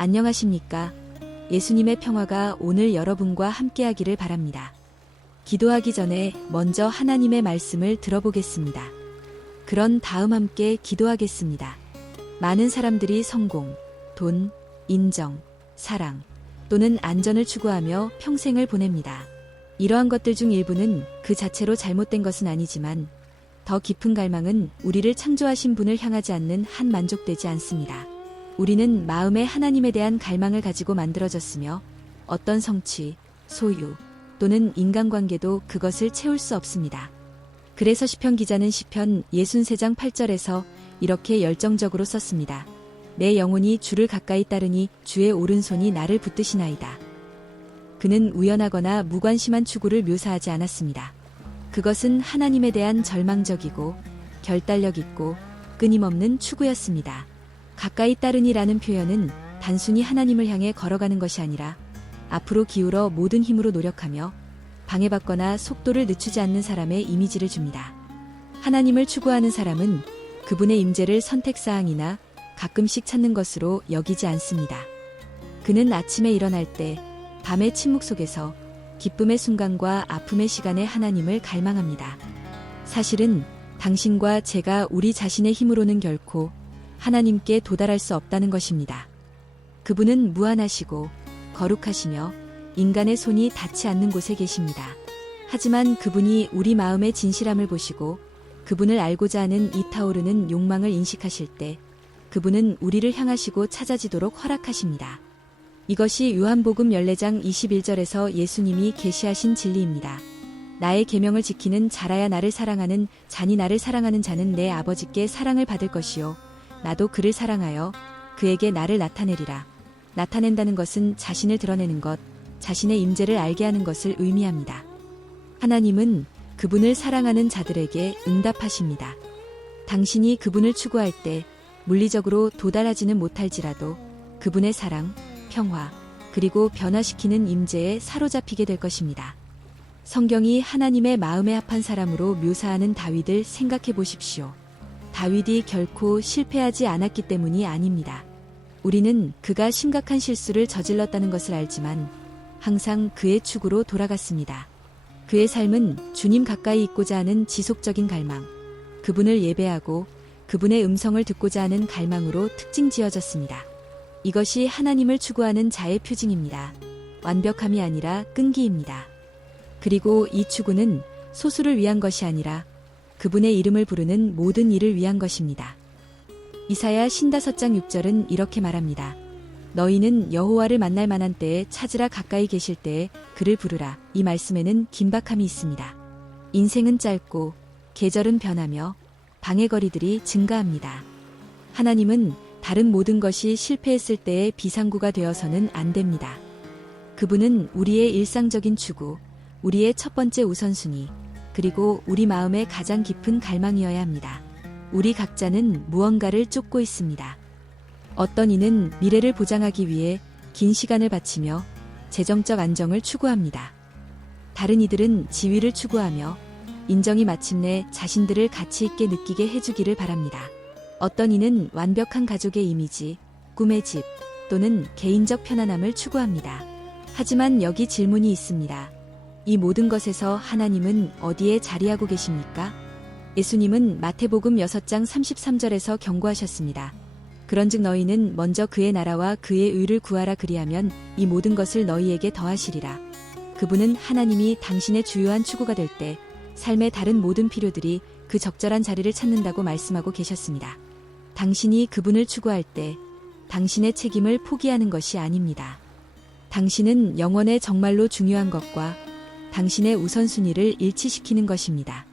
안녕하십니까? 예수님의 평화가 오늘 여러분과 함께하기를 바랍니다. 기도하기 전에 먼저 하나님의 말씀을 들어보겠습니다. 그런 다음 함께 기도하겠습니다. 많은 사람들이 성공, 돈, 인정, 사랑 또는 안전을 추구하며 평생을 보냅니다. 이러한 것들 중 일부는 그 자체로 잘못된 것은 아니지만 더 깊은 갈망은 우리를 창조하신 분을 향하지 않는 한 만족되지 않습니다. 우리는 마음에 하나님에 대한 갈망을 가지고 만들어졌으며 어떤 성취, 소유 또는 인간관계도 그것을 채울 수 없습니다. 그래서 시편 기자는 시편 63장 8절에서 이렇게 열정적으로 썼습니다. 내 영혼이 주를 가까이 따르니 주의 오른손이 나를 붙드시나이다. 그는 우연하거나 무관심한 추구를 묘사하지 않았습니다. 그것은 하나님에 대한 절망적이고 결단력 있고 끊임없는 추구였습니다. 가까이 따르니라는 표현은 단순히 하나님을 향해 걸어가는 것이 아니라 앞으로 기울어 모든 힘으로 노력하며 방해받거나 속도를 늦추지 않는 사람의 이미지를 줍니다. 하나님을 추구하는 사람은 그분의 임재를 선택사항이나 가끔씩 찾는 것으로 여기지 않습니다. 그는 아침에 일어날 때, 밤의 침묵 속에서 기쁨의 순간과 아픔의 시간에 하나님을 갈망합니다. 사실은 당신과 제가 우리 자신의 힘으로는 결코 하나님께 도달할 수 없다는 것입니다. 그분은 무한하시고 거룩하시며 인간의 손이 닿지 않는 곳에 계십니다. 하지만 그분이 우리 마음의 진실함을 보시고 그분을 알고자 하는 이 타오르는 욕망을 인식하실 때 그분은 우리를 향하시고 찾아지도록 허락하십니다. 이것이 요한복음 14장 21절에서 예수님이 계시하신 진리입니다. 나의 계명을 지키는 자라야 나를 사랑하는 자니 나를 사랑하는 자는 내 아버지께 사랑을 받을 것이요 나도 그를 사랑하여 그에게 나를 나타내리라. 나타낸다는 것은 자신을 드러내는 것, 자신의 임재를 알게 하는 것을 의미합니다. 하나님은 그분을 사랑하는 자들에게 응답하십니다. 당신이 그분을 추구할 때 물리적으로 도달하지는 못할지라도 그분의 사랑, 평화, 그리고 변화시키는 임재에 사로잡히게 될 것입니다. 성경이 하나님의 마음에 합한 사람으로 묘사하는 다윗을 생각해 보십시오. 다윗이 결코 실패하지 않았기 때문이 아닙니다. 우리는 그가 심각한 실수를 저질렀다는 것을 알지만 항상 그의 축으로 돌아갔습니다. 그의 삶은 주님 가까이 있고자 하는 지속적인 갈망, 그분을 예배하고 그분의 음성을 듣고자 하는 갈망으로 특징 지어졌습니다. 이것이 하나님을 추구하는 자의 표징입니다. 완벽함이 아니라 끈기입니다. 그리고 이 추구는 소수를 위한 것이 아니라 그분의 이름을 부르는 모든 일을 위한 것입니다. 이사야 55장 6절은 이렇게 말합니다. 너희는 여호와를 만날 만한 때에 찾으라 가까이 계실 때에 그를 부르라. 이 말씀에는 긴박함이 있습니다. 인생은 짧고 계절은 변하며 방해거리들이 증가합니다. 하나님은 다른 모든 것이 실패했을 때의 비상구가 되어서는 안 됩니다. 그분은 우리의 일상적인 추구, 우리의 첫 번째 우선순위, 그리고 우리 마음의 가장 깊은 갈망이어야 합니다. 우리 각자는 무언가를 쫓고 있습니다. 어떤 이는 미래를 보장하기 위해 긴 시간을 바치며 재정적 안정을 추구합니다. 다른 이들은 지위를 추구하며 인정이 마침내 자신들을 가치 있게 느끼게 해주기를 바랍니다. 어떤 이는 완벽한 가족의 이미지, 꿈의 집 또는 개인적 편안함을 추구합니다. 하지만 여기 질문이 있습니다. 이 모든 것에서 하나님은 어디에 자리하고 계십니까? 예수님은 마태복음 6장 33절에서 경고하셨습니다. 그런즉 너희는 먼저 그의 나라와 그의 의를 구하라 그리하면 이 모든 것을 너희에게 더하시리라. 그분은 하나님이 당신의 주요한 추구가 될 때 삶의 다른 모든 필요들이 그 적절한 자리를 찾는다고 말씀하고 계셨습니다. 당신이 그분을 추구할 때 당신의 책임을 포기하는 것이 아닙니다. 당신은 영원에 정말로 중요한 것과 당신의 우선순위를 일치시키는 것입니다.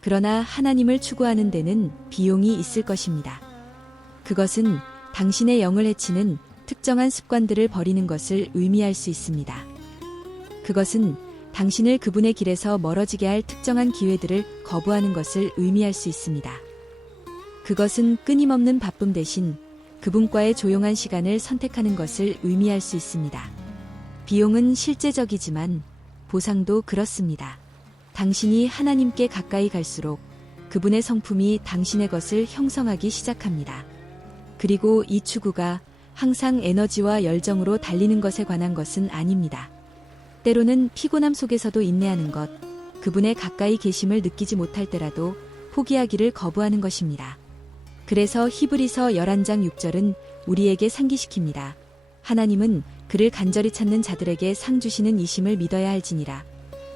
그러나 하나님을 추구하는 데는 비용이 있을 것입니다. 그것은 당신의 영을 해치는 특정한 습관들을 버리는 것을 의미할 수 있습니다. 그것은 당신을 그분의 길에서 멀어지게 할 특정한 기회들을 거부하는 것을 의미할 수 있습니다. 그것은 끊임없는 바쁨 대신 그분과의 조용한 시간을 선택하는 것을 의미할 수 있습니다. 비용은 실제적이지만 보상도 그렇습니다. 당신이 하나님께 가까이 갈수록 그분의 성품이 당신의 것을 형성하기 시작합니다. 그리고 이 추구가 항상 에너지와 열정으로 달리는 것에 관한 것은 아닙니다. 때로는 피곤함 속에서도 인내하는 것, 그분의 가까이 계심을 느끼지 못할 때라도 포기하기를 거부하는 것입니다. 그래서 히브리서 11장 6절은 우리에게 상기시킵니다. 하나님은 그를 간절히 찾는 자들에게 상 주시는 이심을 믿어야 할지니라.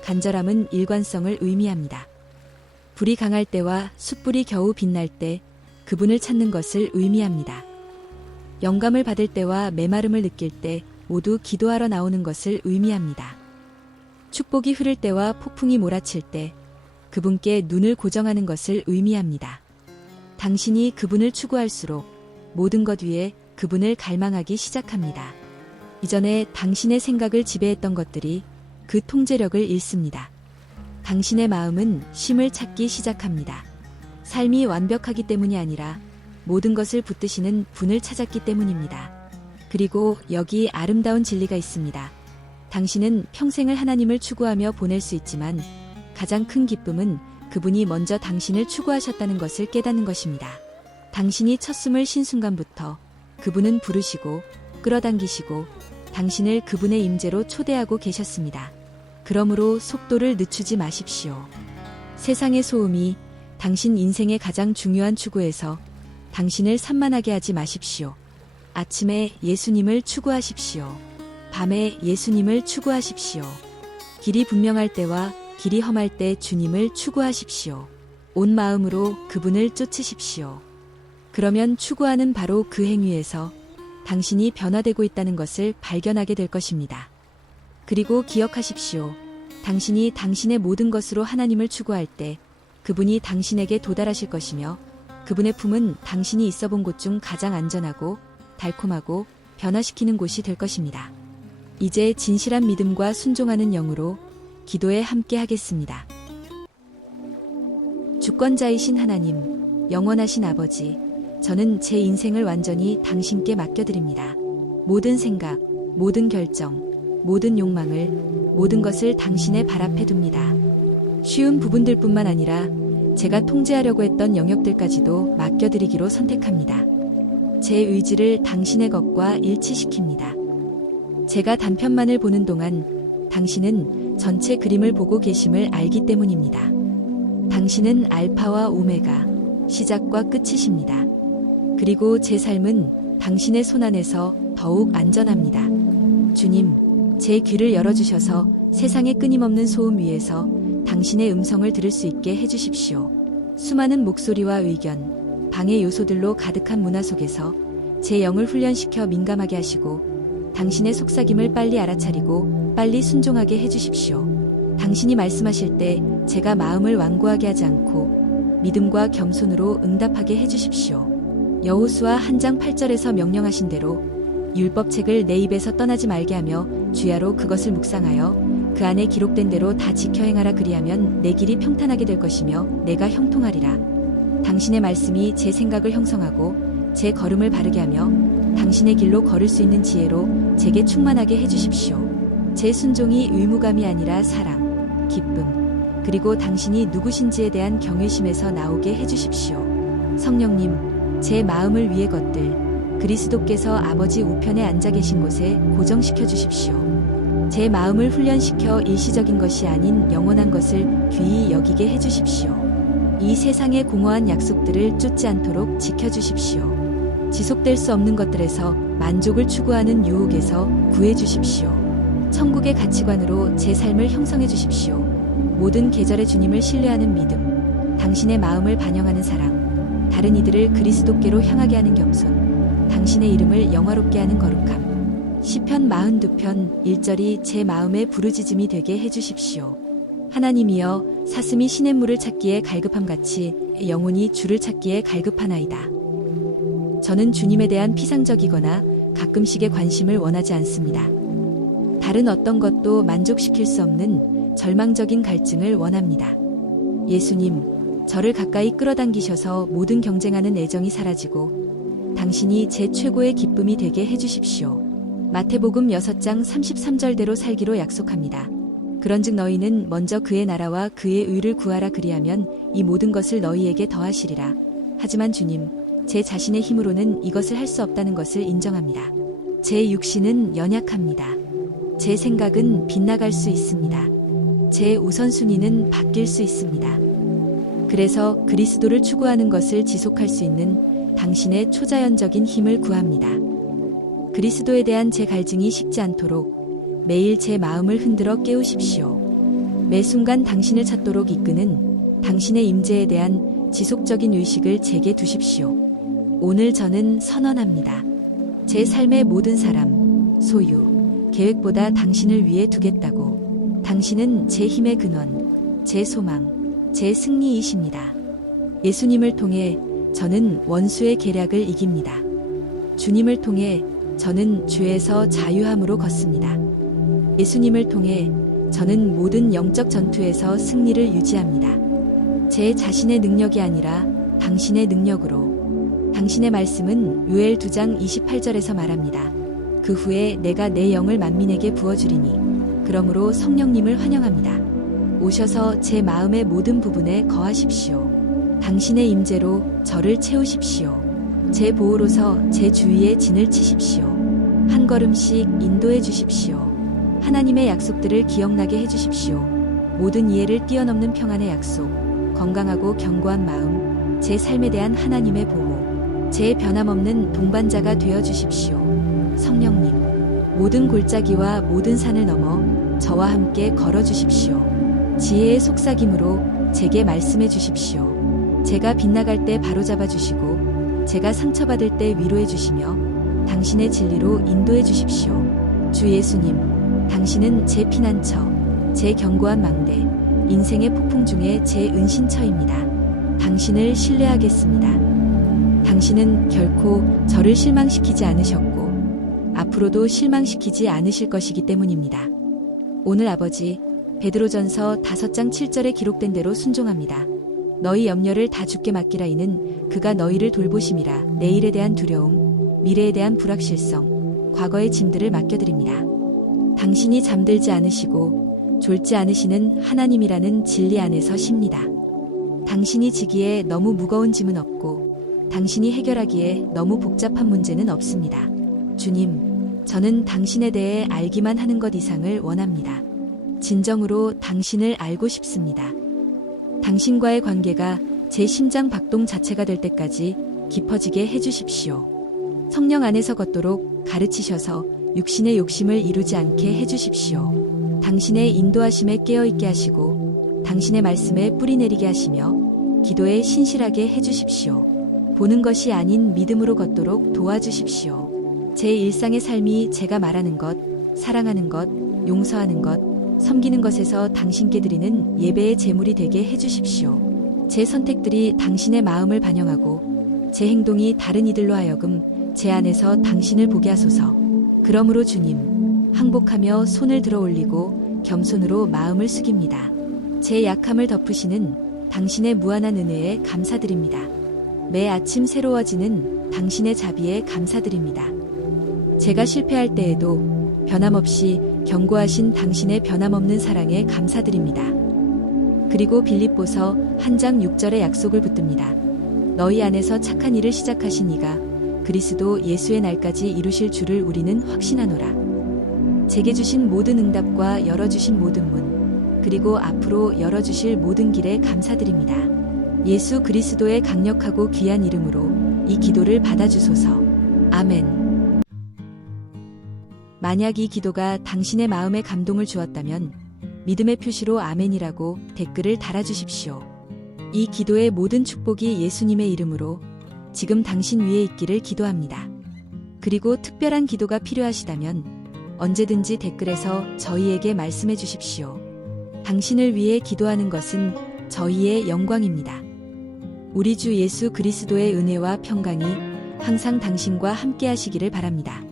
간절함은 일관성을 의미합니다. 불이 강할 때와 숯불이 겨우 빛날 때 그분을 찾는 것을 의미합니다. 영감을 받을 때와 메마름을 느낄 때 모두 기도하러 나오는 것을 의미합니다. 축복이 흐를 때와 폭풍이 몰아칠 때 그분께 눈을 고정하는 것을 의미합니다. 당신이 그분을 추구할수록 모든 것 위에 그분을 갈망하기 시작합니다. 이전에 당신의 생각을 지배했던 것들이 그 통제력을 잃습니다. 당신의 마음은 쉼을 찾기 시작합니다. 삶이 완벽하기 때문이 아니라 모든 것을 붙드시는 분을 찾았기 때문입니다. 그리고 여기 아름다운 진리가 있습니다. 당신은 평생을 하나님을 추구하며 보낼 수 있지만 가장 큰 기쁨은 그분이 먼저 당신을 추구하셨다는 것을 깨닫는 것입니다. 당신이 첫 숨을 쉰 순간부터 그분은 부르시고 끌어당기시고 당신을 그분의 임재로 초대하고 계셨습니다. 그러므로 속도를 늦추지 마십시오. 세상의 소음이 당신 인생의 가장 중요한 추구에서 당신을 산만하게 하지 마십시오. 아침에 예수님을 추구하십시오. 밤에 예수님을 추구하십시오. 길이 분명할 때와 길이 험할 때 주님을 추구하십시오. 온 마음으로 그분을 쫓으십시오. 그러면 추구하는 바로 그 행위에서 당신이 변화되고 있다는 것을 발견하게 될 것입니다. 그리고 기억하십시오. 당신이 당신의 모든 것으로 하나님을 추구할 때 그분이 당신에게 도달하실 것이며 그분의 품은 당신이 있어 본 곳 중 가장 안전하고 달콤하고 변화시키는 곳이 될 것입니다. 이제 진실한 믿음과 순종하는 영으로 기도에 함께 하겠습니다. 주권자이신 하나님, 영원하신 아버지, 저는 제 인생을 완전히 당신께 맡겨드립니다. 모든 생각, 모든 결정, 모든 욕망을, 모든 것을 당신의 발 앞에 둡니다. 쉬운 부분들뿐만 아니라 제가 통제하려고 했던 영역들까지도 맡겨드리기로 선택합니다. 제 의지를 당신의 것과 일치시킵니다. 제가 단편만을 보는 동안 당신은 전체 그림을 보고 계심을 알기 때문입니다. 당신은 알파와 오메가, 시작과 끝이십니다. 그리고 제 삶은 당신의 손 안에서 더욱 안전합니다. 주님, 제 귀를 열어주셔서 세상의 끊임없는 소음 위에서 당신의 음성을 들을 수 있게 해주십시오. 수많은 목소리와 의견, 방해 요소들로 가득한 문화 속에서 제 영을 훈련시켜 민감하게 하시고 당신의 속삭임을 빨리 알아차리고 빨리 순종하게 해주십시오. 당신이 말씀하실 때 제가 마음을 완고하게 하지 않고 믿음과 겸손으로 응답하게 해주십시오. 여호수아 1장 8절에서 명령하신 대로 율법책을 내 입에서 떠나지 말게 하며 주야로 그것을 묵상하여 그 안에 기록된 대로 다 지켜 행하라. 그리하면 내 길이 평탄하게 될 것이며 내가 형통하리라. 당신의 말씀이 제 생각을 형성하고 제 걸음을 바르게 하며 당신의 길로 걸을 수 있는 지혜로 제게 충만하게 해주십시오. 제 순종이 의무감이 아니라 사랑, 기쁨, 그리고 당신이 누구신지에 대한 경외심에서 나오게 해주십시오. 성령님, 제 마음을 위의 것들, 그리스도께서 아버지 우편에 앉아 계신 곳에 고정시켜 주십시오. 제 마음을 훈련시켜 일시적인 것이 아닌 영원한 것을 귀히 여기게 해주십시오. 이 세상의 공허한 약속들을 쫓지 않도록 지켜주십시오. 지속될 수 없는 것들에서 만족을 추구하는 유혹에서 구해주십시오. 천국의 가치관으로 제 삶을 형성해 주십시오. 모든 계절의 주님을 신뢰하는 믿음, 당신의 마음을 반영하는 사랑, 다른 이들을 그리스도께로 향하게 하는 겸손, 당신의 이름을 영화롭게 하는 거룩함. 시편 42편 1절이 제 마음의 부르짖음이 되게 해주십시오. 하나님이여, 사슴이 시냇물을 찾기에 갈급함같이 영혼이 주를 찾기에 갈급하나이다. 저는 주님에 대한 피상적이거나 가끔씩의 관심을 원하지 않습니다. 다른 어떤 것도 만족시킬 수 없는 절망적인 갈증을 원합니다. 예수님, 저를 가까이 끌어당기셔서 모든 경쟁하는 애정이 사라지고 당신이 제 최고의 기쁨이 되게 해주십시오. 마태복음 6장 33절대로 살기로 약속합니다. 그런즉 너희는 먼저 그의 나라와 그의 의를 구하라. 그리하면 이 모든 것을 너희에게 더하시리라. 하지만 주님, 제 자신의 힘으로는 이것을 할 수 없다는 것을 인정합니다. 제 육신은 연약합니다. 제 생각은 빗나갈 수 있습니다. 제 우선순위는 바뀔 수 있습니다. 그래서 그리스도를 추구하는 것을 지속할 수 있는 당신의 초자연적인 힘을 구합니다. 그리스도에 대한 제 갈증이 식지 않도록 매일 제 마음을 흔들어 깨우십시오. 매 순간 당신을 찾도록 이끄는 당신의 임재에 대한 지속적인 의식을 제게 두십시오. 오늘 저는 선언합니다. 제 삶의 모든 사람, 소유, 계획보다 당신을 위해 두겠다고. 당신은 제 힘의 근원, 제 소망, 제 승리이십니다. 예수님을 통해 저는 원수의 계략을 이깁니다. 주님을 통해 저는 죄에서 자유함으로 걷습니다. 예수님을 통해 저는 모든 영적 전투에서 승리를 유지합니다. 제 자신의 능력이 아니라 당신의 능력으로. 당신의 말씀은 요엘 2장 28절에서 말합니다. 그 후에 내가 내 영을 만민에게 부어주리니. 그러므로 성령님을 환영합니다. 오셔서 제 마음의 모든 부분에 거하십시오. 당신의 임재로 저를 채우십시오. 제 보호로서 제 주위에 진을 치십시오. 한 걸음씩 인도해 주십시오. 하나님의 약속들을 기억나게 해 주십시오. 모든 이해를 뛰어넘는 평안의 약속, 건강하고 견고한 마음, 제 삶에 대한 하나님의 보호, 제 변함없는 동반자가 되어 주십시오. 성령님, 모든 골짜기와 모든 산을 넘어 저와 함께 걸어 주십시오. 지혜의 속삭임으로 제게 말씀해 주십시오. 제가 빗나갈 때 바로잡아 주시고 제가 상처받을 때 위로해 주시며 당신의 진리로 인도해 주십시오. 주 예수님, 당신은 제 피난처, 제 견고한 망대, 인생의 폭풍 중에 제 은신처입니다. 당신을 신뢰하겠습니다. 당신은 결코 저를 실망시키지 않으셨고 앞으로도 실망시키지 않으실 것이기 때문입니다. 오늘 아버지, 베드로전서 5장 7절에 기록된 대로 순종합니다. 너희 염려를 다 주께 맡기라. 이는 그가 너희를 돌보심이라. 내일에 대한 두려움, 미래에 대한 불확실성, 과거의 짐들을 맡겨드립니다. 당신이 잠들지 않으시고 졸지 않으시는 하나님이라는 진리 안에서 쉽니다. 당신이 지기에 너무 무거운 짐은 없고 당신이 해결하기에 너무 복잡한 문제는 없습니다. 주님, 저는 당신에 대해 알기만 하는 것 이상을 원합니다. 진정으로 당신을 알고 싶습니다. 당신과의 관계가 제 심장 박동 자체가 될 때까지 깊어지게 해주십시오. 성령 안에서 걷도록 가르치셔서 육신의 욕심을 이루지 않게 해주십시오. 당신의 인도하심에 깨어있게 하시고 당신의 말씀에 뿌리내리게 하시며 기도에 신실하게 해주십시오. 보는 것이 아닌 믿음으로 걷도록 도와주십시오. 제 일상의 삶이 제가 말하는 것, 사랑하는 것, 용서하는 것, 섬기는 것에서 당신께 드리는 예배의 제물이 되게 해주십시오. 제 선택들이 당신의 마음을 반영하고 제 행동이 다른 이들로 하여금 제 안에서 당신을 보게 하소서. 그러므로 주님, 항복하며 손을 들어 올리고 겸손으로 마음을 숙입니다. 제 약함을 덮으시는 당신의 무한한 은혜에 감사드립니다. 매 아침 새로워지는 당신의 자비에 감사드립니다. 제가 실패할 때에도 변함없이 견고하신 당신의 변함없는 사랑에 감사드립니다. 그리고 빌립보서 1장 6절의 약속을 붙듭니다. 너희 안에서 착한 일을 시작하신 이가 그리스도 예수의 날까지 이루실 줄을 우리는 확신하노라. 제게 주신 모든 응답과 열어주신 모든 문, 그리고 앞으로 열어주실 모든 길에 감사드립니다. 예수 그리스도의 강력하고 귀한 이름으로 이 기도를 받아주소서. 아멘. 만약 이 기도가 당신의 마음에 감동을 주었다면 믿음의 표시로 아멘이라고 댓글을 달아주십시오. 이 기도의 모든 축복이 예수님의 이름으로 지금 당신 위에 있기를 기도합니다. 그리고 특별한 기도가 필요하시다면 언제든지 댓글에서 저희에게 말씀해 주십시오. 당신을 위해 기도하는 것은 저희의 영광입니다. 우리 주 예수 그리스도의 은혜와 평강이 항상 당신과 함께 하시기를 바랍니다.